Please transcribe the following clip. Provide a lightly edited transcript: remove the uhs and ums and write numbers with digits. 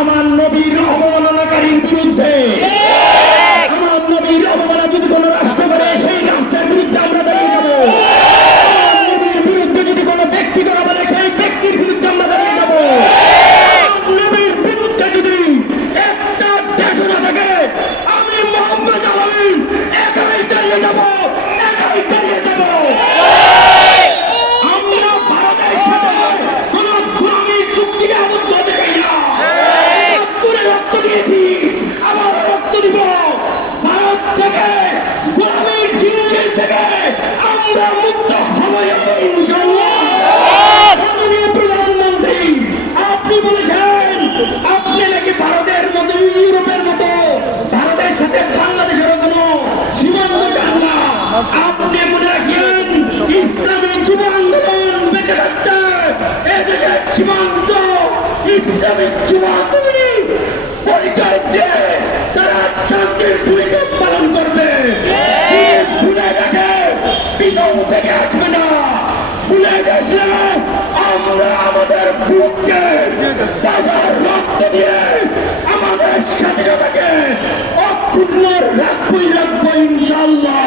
আমার নবীর অবমাননাকারীর বিরুদ্ধে, আমার নবীর অবমাননা যদি কোন রাষ্ট্র করে সেই রাষ্ট্রের বিরুদ্ধে আমরা দাঁড়িয়ে যাব। আমার নবীর বিরুদ্ধে যদি কোনো ব্যক্তি করা বলে সেই ব্যক্তির বিরুদ্ধে আমরা দাঁড়িয়ে যাব। আমার নবীর বিরুদ্ধে যদি একটা দেশ না থাকে, আমি মোহাম্মদ আলী একাই দাঁড়িয়ে যাব, একাই দাঁড়িয়ে যাব। আমরা ভারতের সাথে কোন গোলামী চুক্তিতে আবদ্ধ হতে চাই না। রক্ত দিয়েছি, আবার রক্ত দিব। ভারত থেকে গোলামীর জিঞ্জির থেকে আমরা মুক্ত হব ইনশাআল্লাহ। মাননীয় প্রধানমন্ত্রী, আপনি বলেছেন আপনি নাকি ভারতের মতো ইউরোপের মতো ভারতের সাথে বাংলাদেশের কোনো সীমান্ত চান না। আপনি মনে রাখেন ইসলামী যুব আন্দোলন বেঁচে থাকতে এদেশের সীমান্ত ইসলামী যুব আন্দোলন পরিচয় দিয়ে তারা শান্তির ভূমিকা পালন করবে। ভুলে গেছে পিছন থেকে আসবে না, ভুলে গেছে আমরা আমাদের বুককে তাজা রক্ত দিয়ে আমাদের স্বাধীনতাকে অক্ষুণ্ণ রাখবই রাখবো ইনশাআল্লাহ।